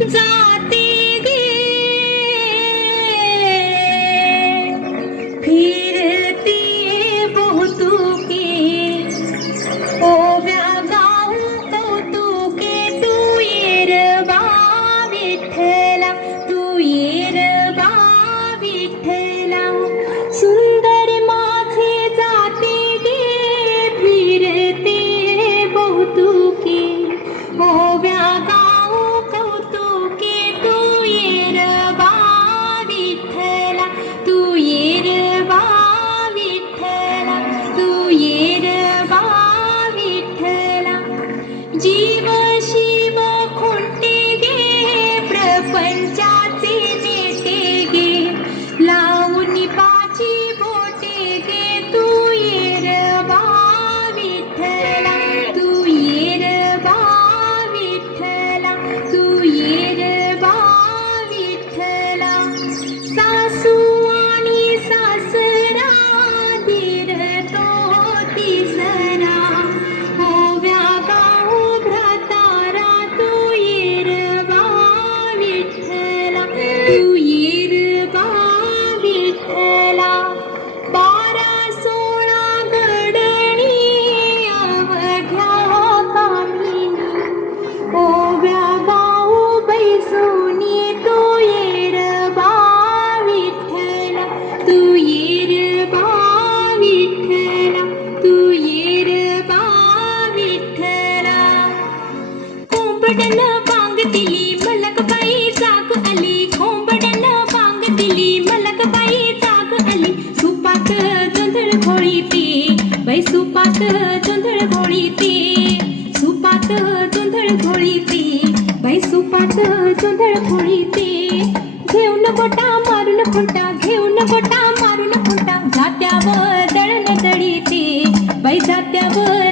It's all रतडीची बैसात्यावर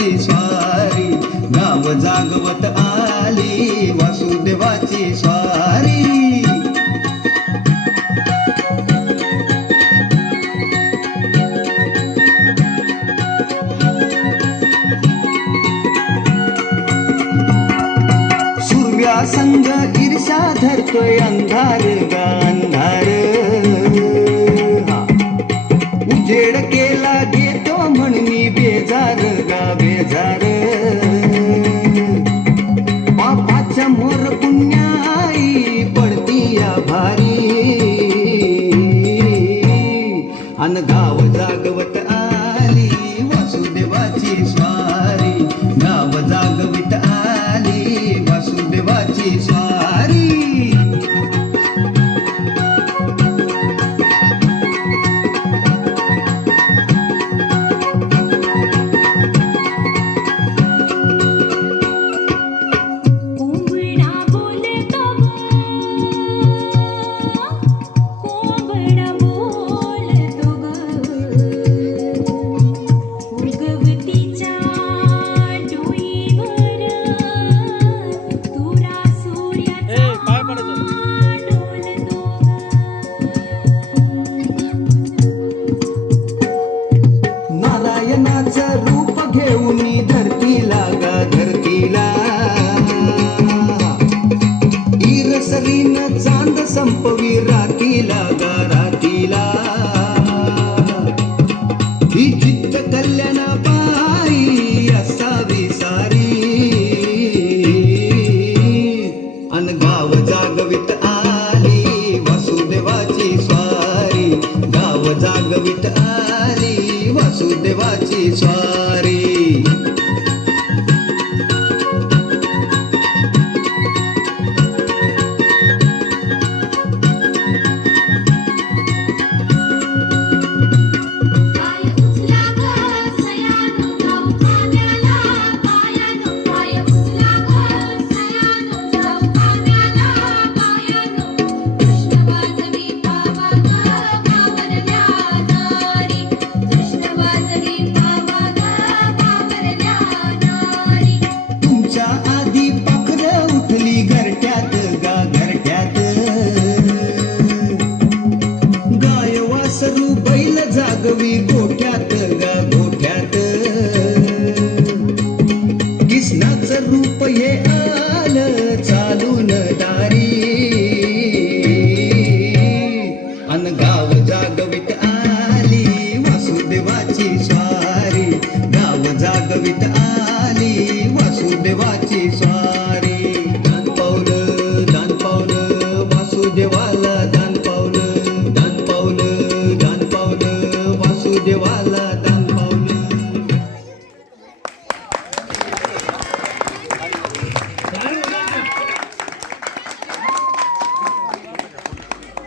वासुदेवाची स्वारी. गाव जागवत आली वासुदेवाची स्वारी. सूर्या संघ ईर्षा धरतोय अंधार गाय आणि गाव जा त्याचं रूप घेऊन धरतीला गा धरतीला. इरसरीन चांद संपवी रातीला गा रातीला. कल्याणा पायी असावी सारी. अनगाव जागवित जागवित आली वासुदेवाची स्वारी. दान पावलं दान पावलं वासुदेवाला दान पावलं. दान पावलं दान पावलं वासुदेवाला